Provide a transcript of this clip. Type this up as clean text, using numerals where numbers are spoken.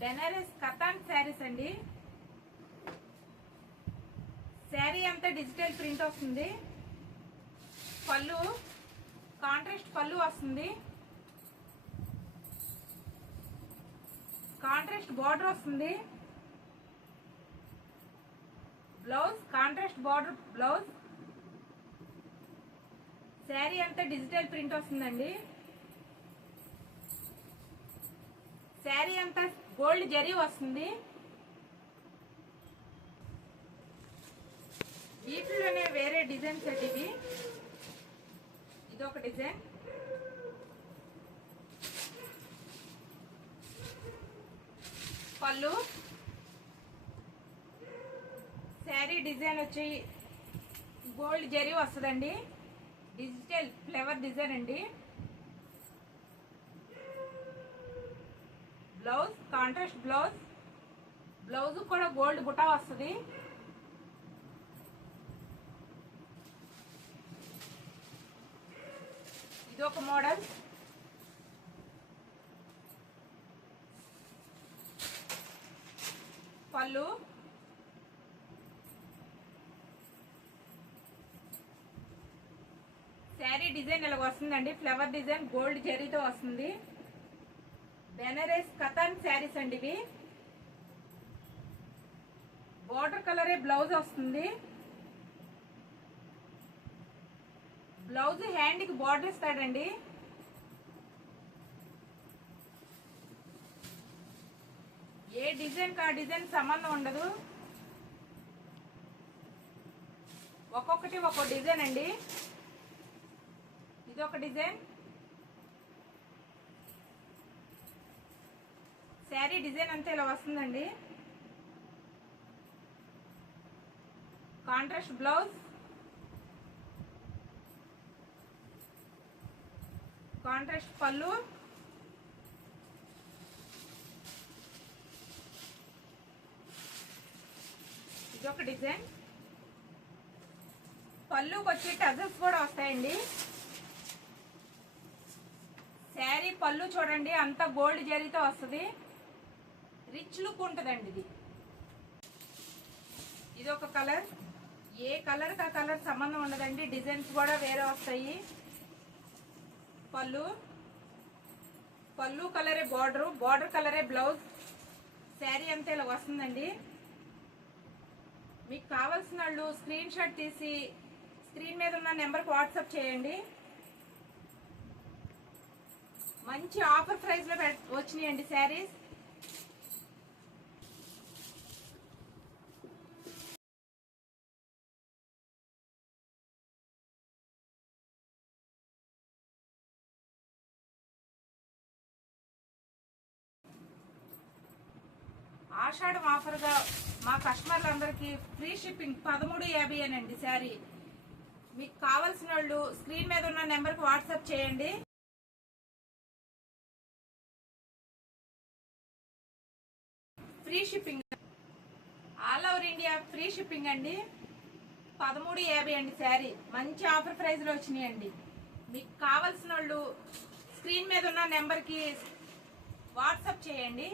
బెనారస్ కతాన్ శారీస్ అండి. శారీ అంతా digital print వస్తుంది. పళ్ళు కాంట్రాస్ట్ పళ్ళు వస్తుంది. కాంట్రాస్ట్ బార్డర్ వస్తుంది. Blouse contrast border blouse. Sari అంతా డిజిటల్ ప్రింట్ వస్తుందండి. శారీ అంతా గోల్డ్ జరీ వస్తుంది. వీటిలోనే వేరే డిజైన్స్ అండి ఇవి. ఇదొక డిజైన్. పళ్ళు శారీ డిజైన్ వచ్చి గోల్డ్ జరీ వస్తుందండి. డిజిటల్ ఫ్లవర్ డిజైన్ అండి. Blouse contrast blouse. బ్లౌజ్ కూడా గోల్డ్ బుటా వస్తుంది. ఇది ఒక మోడల్. పళ్ళు శారీ డిజైన్ ఇలా వస్తుందండి. ఫ్లవర్ డిజైన్ గోల్డ్ జరీతో వస్తుంది. బెనారస్ కతాన్ శారీస్ అండి ఇవి. బార్డర్ కలరే బ్లౌజ్ వస్తుంది. బ్లౌజ్ హ్యాండ్ కి బార్డర్ ఇస్తాడండి. ఏ డిజైన్ కా డిజైన్ సంబంధం ఉండదు. ఒక్కొక్కటి ఒక్కో డిజైన్ అండి. ఇది ఒక డిజైన్. శారీ డిజైన్ అంతా ఇలా వస్తుందండి. Contrast blouse. కాంట్రాస్ట్ పళ్ళు. ఇదొక డిజైన్. పళ్ళుకి వచ్చి టజల్స్ కూడా వస్తాయండి. శారీ పళ్ళు చూడండి అంతా గోల్డ్ జరీతో వస్తుంది. రిచ్ లుక్ ఉంటుందండి ఇది. ఇదొక కలర్. ఏ కలర్ కా కలర్ సంబంధం ఉండదండి. డిజైన్స్ కూడా వేరే వస్తాయి. పళ్ళు పళ్ళు కలరే బార్డర్. బార్డర్ కలరే బ్లౌజ్. శారీ అంతా ఇలా వస్తుందండి. మీకు కావాల్సిన వాళ్ళు స్క్రీన్ షాట్ తీసి స్క్రీన్ మీద ఉన్న నెంబర్కి వాట్సాప్ చేయండి. మంచి ఆఫర్ ప్రైస్ లో వచ్చినాయండి శారీస్. ఆషాఢం ఆఫర్గా మా కస్టమర్లందరికీ ఫ్రీ షిప్పింగ్ 1350 అనండి శారీ. మీకు కావాల్సిన వాళ్ళు స్క్రీన్ మీద ఉన్న నెంబర్కి వాట్సాప్ చేయండి. Free shipping all over India free shipping అండి. 1350 అండి శారీ. మంచి ఆఫర్ ప్రైస్ లో వచ్చినాయండి. మీకు కావాల్సిన వాళ్ళు స్క్రీన్ మీద ఉన్న నెంబర్కి వాట్సాప్ చేయండి.